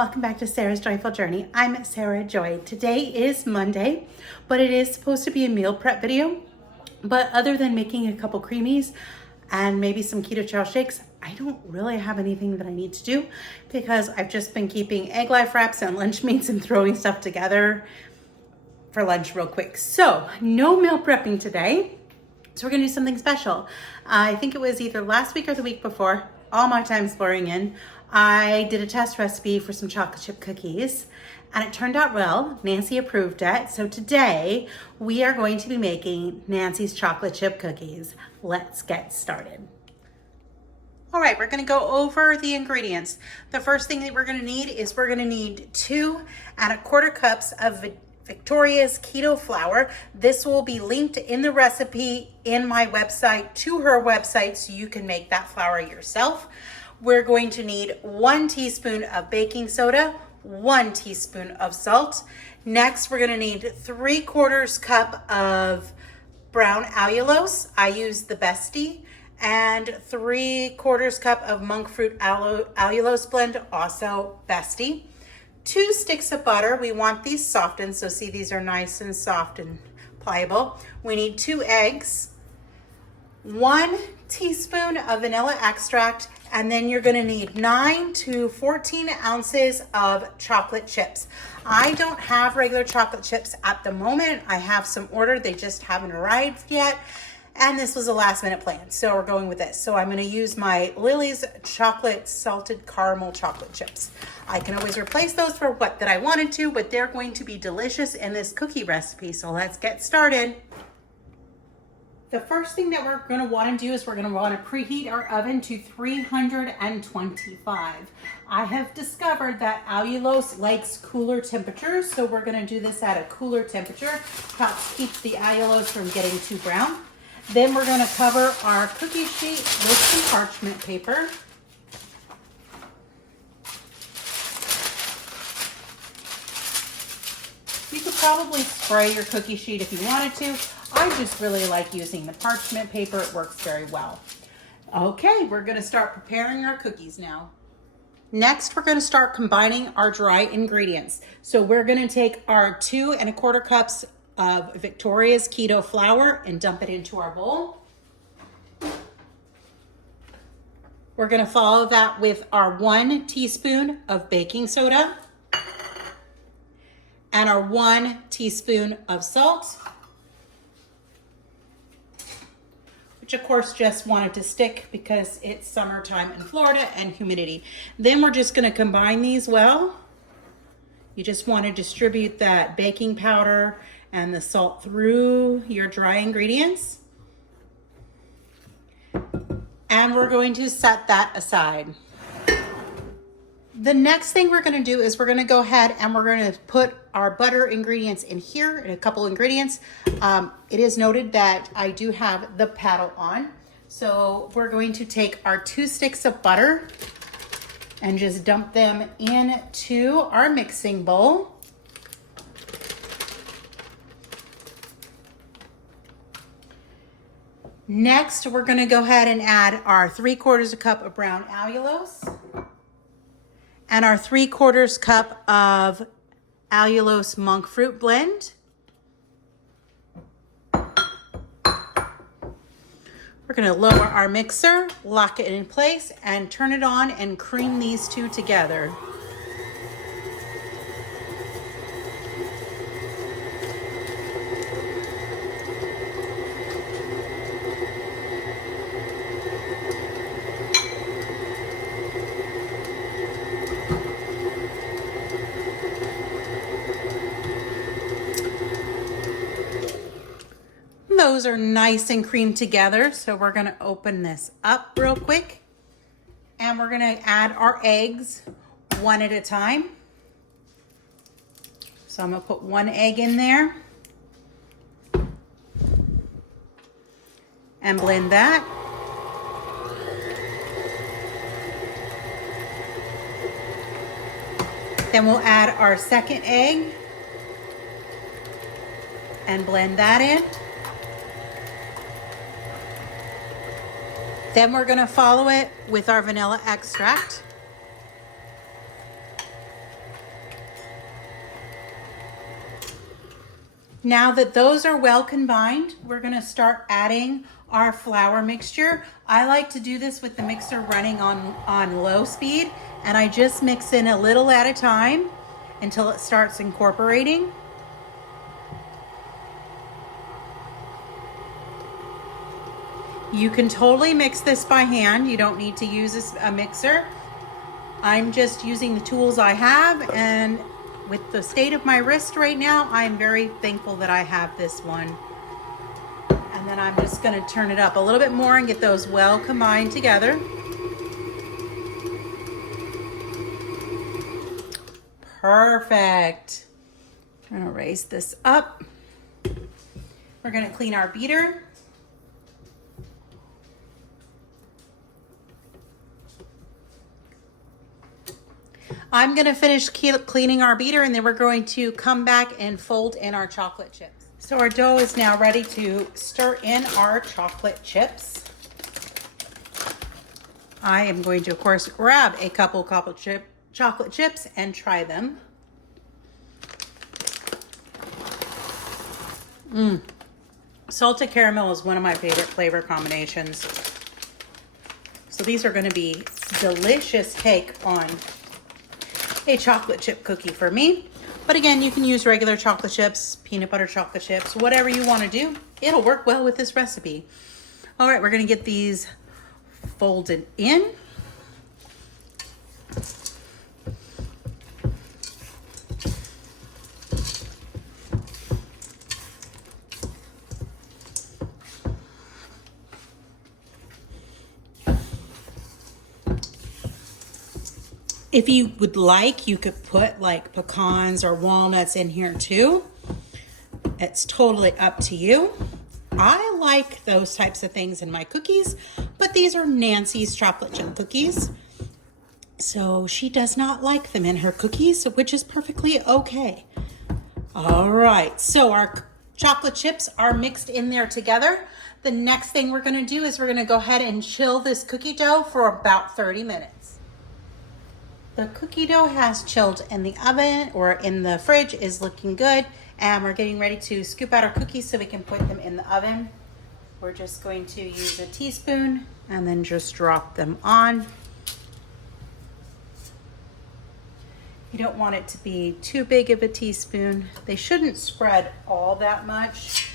welcome back to Sarah's Joyful Journey. I'm Sarah Joy. Today is Monday, but it is supposed to be a meal prep video. But other than making a couple creamies and maybe some keto chow shakes, I don't really have anything that I need to do because I've just been keeping egg life wraps and lunch meats and throwing stuff together for lunch real quick. So no meal prepping today. So we're gonna do something special. I think it was either last week or the week before, all my time's blurring in. I did a test recipe for some chocolate chip cookies and it turned out well. Nancy approved it. So today we are going to be making Nancy's chocolate chip cookies. Let's get started. All right, we're gonna go over the ingredients. The first thing that we're gonna need is we're gonna need 2 1/4 cups of Victoria's Keto flour. This will be linked in the recipe in my website to her website so you can make that flour yourself. We're going to need 1 teaspoon of baking soda, 1 teaspoon of salt. Next, we're gonna need 3/4 cup of brown allulose. I use the Bestie, and 3/4 cup of monk fruit allulose blend, also Bestie. 2 sticks of butter. We want these softened, so see these are nice and soft and pliable. We need 2 eggs, 1 teaspoon of vanilla extract, and then you're gonna need 9 to 14 ounces of chocolate chips. I don't have regular chocolate chips at the moment. I have some ordered, they just haven't arrived yet. And this was a last minute plan, so we're going with this. So I'm gonna use my Lily's chocolate salted caramel chocolate chips. I can always replace those for what that I wanted to, but they're going to be delicious in this cookie recipe. So let's get started. The first thing that we're gonna wanna do is we're gonna wanna preheat our oven to 325. I have discovered that allulose likes cooler temperatures, so we're gonna do this at a cooler temperature. Helps keep the allulose from getting too brown. Then we're gonna cover our cookie sheet with some parchment paper. You could probably spray your cookie sheet if you wanted to. I just really like using the parchment paper. It works very well. Okay, we're gonna start preparing our cookies now. Next, we're gonna start combining our dry ingredients. So we're gonna take our 2 1/4 cups of Victoria's Keto flour and dump it into our bowl. We're gonna follow that with our 1 teaspoon of baking soda and our 1 teaspoon of salt, which of course just wanted to stick because it's summertime in Florida and humidity. Then we're just gonna combine these well. You just wanna distribute that baking powder and the salt through your dry ingredients. And we're going to set that aside. The next thing we're gonna do is we're gonna go ahead and we're gonna put our butter ingredients in here, and a couple ingredients. It is noted that I do have the paddle on. So we're going to take our 2 sticks of butter and just dump them into our mixing bowl. Next, we're gonna go ahead and add our 3/4 cup of brown allulose and our 3/4 cup of allulose monk fruit blend. We're gonna lower our mixer, lock it in place, and turn it on and cream these 2 together. Those are nice and creamed together, so we're gonna open this up real quick and we're gonna add our eggs 1 at a time. So I'm gonna put 1 egg in there and blend that. Then we'll add our 2nd egg and blend that in. Then we're gonna follow it with our vanilla extract. Now that those are well combined, we're gonna start adding our flour mixture. I like to do this with the mixer running on low speed, and I just mix in a little at a time until it starts incorporating. You can totally mix this by hand. You don't need to use a mixer. I'm just using the tools I have, and with the state of my wrist right now, I'm very thankful that I have this one. And then I'm just gonna turn it up a little bit more and get those well combined together. Perfect. I'm gonna raise this up. We're gonna clean our beater. I'm gonna finish cleaning our beater, and then we're going to come back and fold in our chocolate chips. So our dough is now ready to stir in our chocolate chips. I am going to, of course, grab a couple chocolate chips and try them. Salted caramel is one of my favorite flavor combinations. So these are gonna be delicious take on a chocolate chip cookie for me. But again, you can use regular chocolate chips, peanut butter chocolate chips, whatever you want to do. It'll work well with this recipe. All right, we're going to get these folded in. If you would like, you could put like pecans or walnuts in here too. It's totally up to you. I like those types of things in my cookies, but these are Nancy's chocolate chip cookies. So she does not like them in her cookies, which is perfectly okay. All right, so our chocolate chips are mixed in there together. The next thing we're gonna do is we're gonna go ahead and chill this cookie dough for about 30 minutes. The cookie dough has chilled in the oven or in the fridge, is looking good, and we're getting ready to scoop out our cookies so we can put them in the oven. We're just going to use a teaspoon and then just drop them on. You don't want it to be too big of a teaspoon. They shouldn't spread all that much.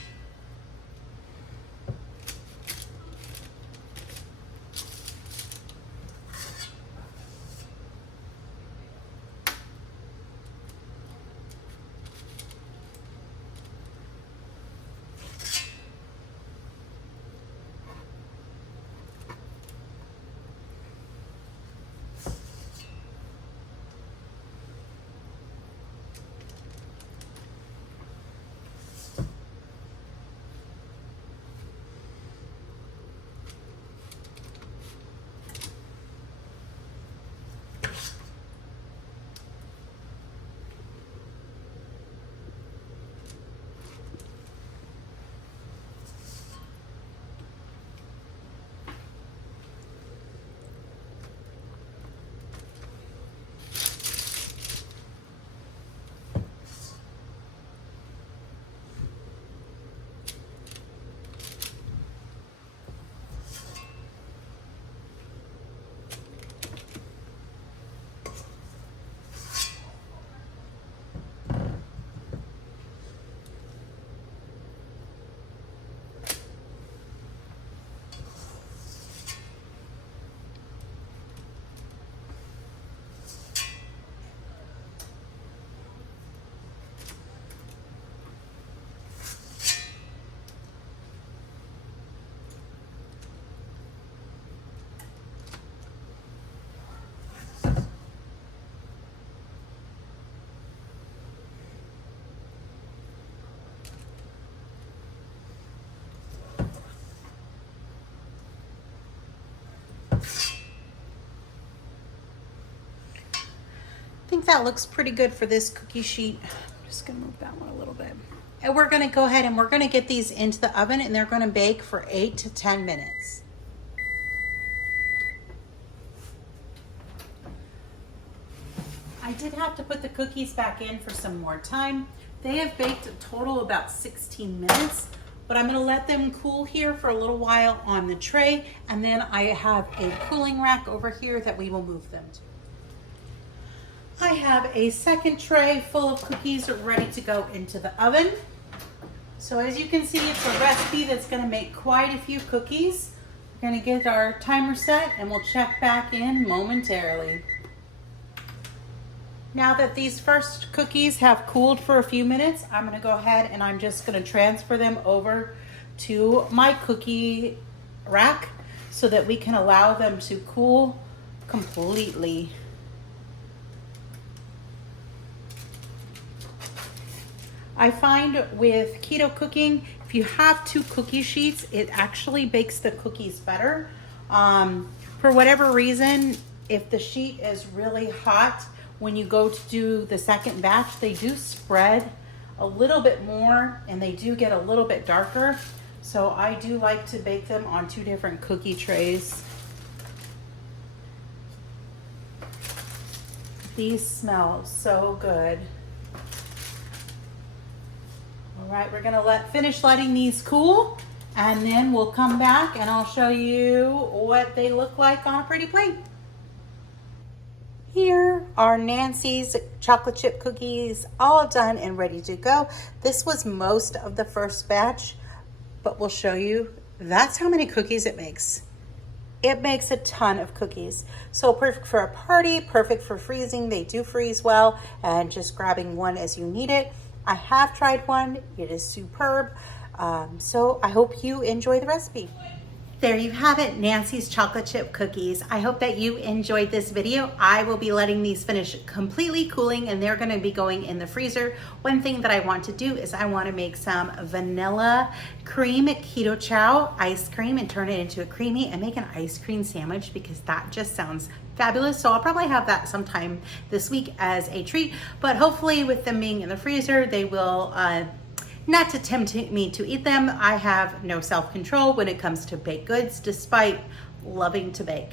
I think that looks pretty good for this cookie sheet. I'm just gonna move that one a little bit. And we're gonna go ahead and we're gonna get these into the oven, and they're gonna bake for 8 to 10 minutes. I did have to put the cookies back in for some more time. They have baked a total of about 16 minutes, but I'm gonna let them cool here for a little while on the tray, and then I have a cooling rack over here that we will move them to. I have a second tray full of cookies ready to go into the oven. So as you can see, it's a recipe that's gonna make quite a few cookies. We're gonna get our timer set and we'll check back in momentarily. Now that these first cookies have cooled for a few minutes, I'm gonna go ahead and I'm just gonna transfer them over to my cookie rack so that we can allow them to cool completely. I find with keto cooking, if you have 2 cookie sheets, it actually bakes the cookies better. For whatever reason, if the sheet is really hot, when you go to do the second batch, they do spread a little bit more and they do get a little bit darker. So I do like to bake them on 2 different cookie trays. These smell so good. All right, we're gonna finish letting these cool, and then we'll come back and I'll show you what they look like on a pretty plate. Here are Nancy's chocolate chip cookies, all done and ready to go. This was most of the first batch, but we'll show you, that's how many cookies it makes. It makes a ton of cookies. So perfect for a party, perfect for freezing. They do freeze well, and just grabbing one as you need it. I have tried one, it is superb. So I hope you enjoy the recipe. There you have it, Nancy's chocolate chip cookies. I hope that you enjoyed this video. I will be letting these finish completely cooling and they're gonna be going in the freezer. One thing that I want to do is I wanna make some vanilla cream keto chow ice cream and turn it into a creamy and make an ice cream sandwich because that just sounds fabulous. So I'll probably have that sometime this week as a treat, but hopefully with them being in the freezer, they will not to tempt me to eat them. I have no self-control when it comes to baked goods, despite loving to bake.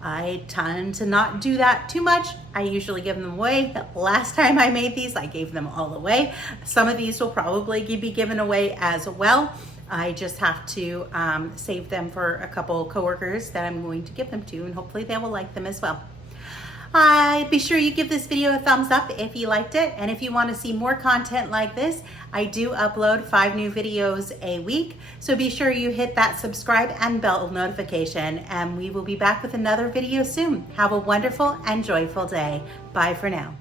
I tend to not do that too much. I usually give them away. Last time I made these, I gave them all away. Some of these will probably be given away as well. I just have to save them for a couple coworkers that I'm going to give them to, and hopefully they will like them as well. Be sure you give this video a thumbs up if you liked it, and if you want to see more content like this, I do upload 5 new videos a week, so be sure you hit that subscribe and bell notification, and we will be back with another video soon. Have a wonderful and joyful day. Bye for now.